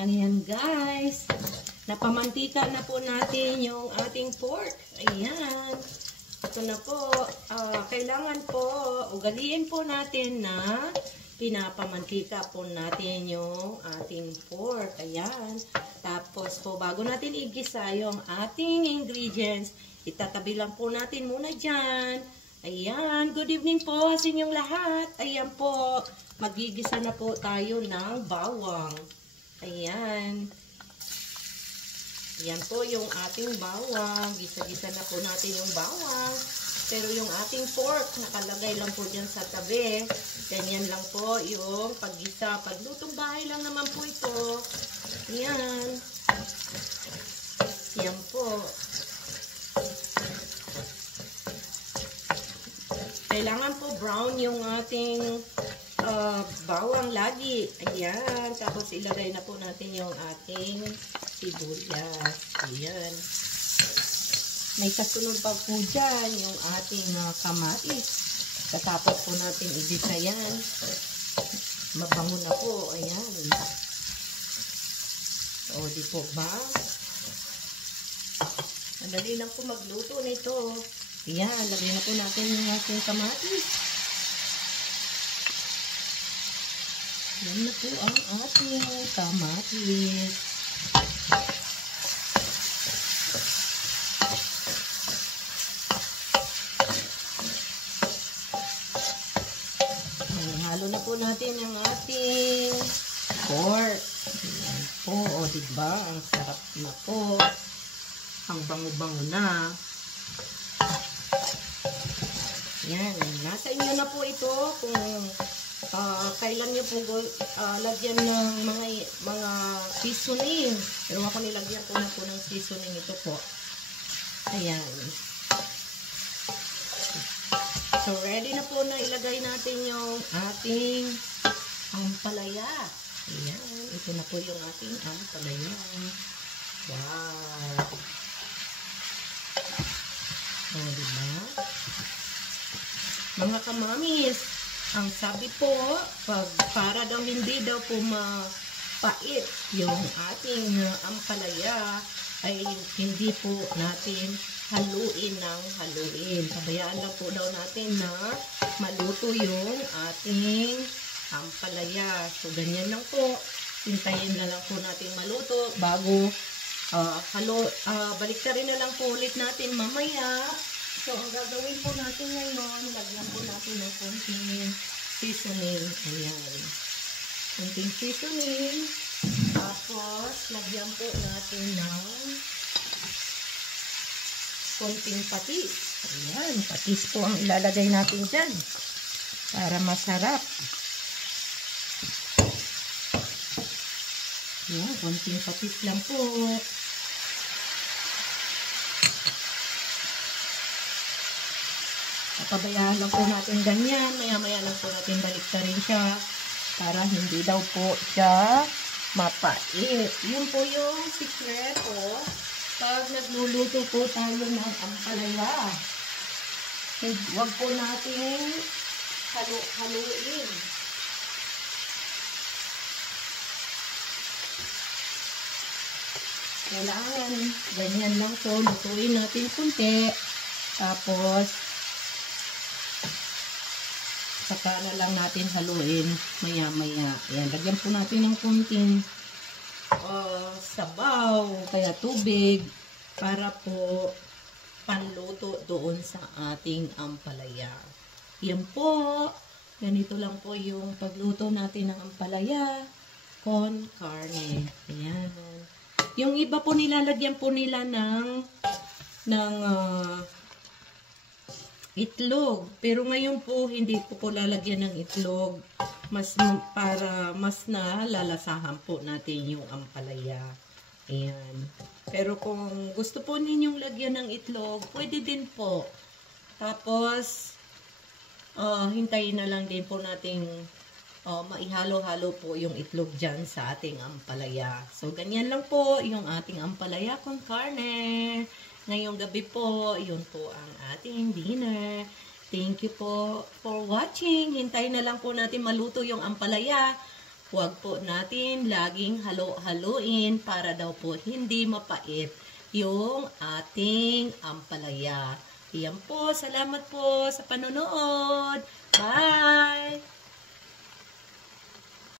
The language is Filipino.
Ayan guys, napamantika na po natin yung ating pork. Ayan. Ito na po. Kailangan po, ugaliin po natin na pinapamantika po natin yung ating pork. Ayan. Tapos po, bago natin igisa yung ating ingredients, itatabi lang po natin muna dyan. Ayan. Good evening po sa inyong lahat. Ayan po. Magigisa na po tayo ng bawang. Ayan. Yan po yung ating bawang. Gisa-gisa na po natin yung bawang. Pero yung ating pork, nakalagay lang po dyan sa tabi. Ganyan lang po yung paggisa. Paglutong bahay lang naman po ito. Yan. Yan po. Kailangan po brown yung ating bawang lagi. Ayan. Tapos ilagay na po natin yung ating sibuyas. Ayan. May kasunod pa po dyan yung ating kamatis. Katapos po natin igisa yan. Mabango na po. Ayan. O, di po ba? Madali lang po magluto nito. Ayan. Lagyan na po natin yung ating kamatis. Yan na po ang ating kamatis. Halo na po natin ang ating pork. Yan po, o diba? Ang sarap na po. Ang bango-bango na. Yan. Nasa inyo na po ito kung kailan nyo po lagyan ng mga seasoning. Pero ako nilagyan ko na po ng seasoning ito po. Ayan. So, ready na po na ilagay natin yung ating ampalaya. Ayan. Ito na po yung ating ampalaya. Wow. O, diba? Mga kamamis, ang sabi po, para daw hindi daw po mapait yung ating ampalaya, ay hindi po natin haluin ng haluin. Pabayaan lang po daw natin na maluto yung ating ampalaya. So, ganyan lang po. Hintayin na lang po natin maluto bago baliktarin na lang po ulit natin mamaya. So, ang gagawin po natin ngayon, lagyan po natin ng konting seasoning. Ayan. Konting seasoning. Tapos, lagyan po natin ng konting patis. Ayan, patis po ang ilalagay natin dyan para masarap. Ayan, konting patis lang po. Pabayaan lang po natin ganyan. Maya-maya lang po natin baliktarin siya para hindi daw po siya mapait. Yun po yung sikreto pag nagluluto po tayo ng ampalaya. Huwag po natin haluin. Kailangan ganyan lang po. Lutuin natin kunti. Tapos saka na lang natin haluin maya-maya. Ayan, lagyan po natin ng kunting sabaw, kaya tubig, para po panluto doon sa ating ampalaya. Yan po. Ganito lang po yung pagluto natin ng ampalaya con carne. Ayan. Yung iba po nilalagyan po nila ng itlog. Pero ngayon po, hindi po lalagyan ng itlog. Para mas nalalasahan po natin yung ampalaya. Ayan. Pero kung gusto po ninyong lagyan ng itlog, pwede din po. Tapos, hintayin na lang din po nating maihalo-halo po yung itlog dyan sa ating ampalaya. So, ganyan lang po yung ating ampalaya con carne. Ngayong gabi po, yun po ang ating dinner. Thank you po for watching. Hintayin na lang po natin maluto yung ampalaya Huwag po natin laging halo-haluin para daw po hindi mapait yung ating ampalaya. Iyan po, salamat po sa panonood.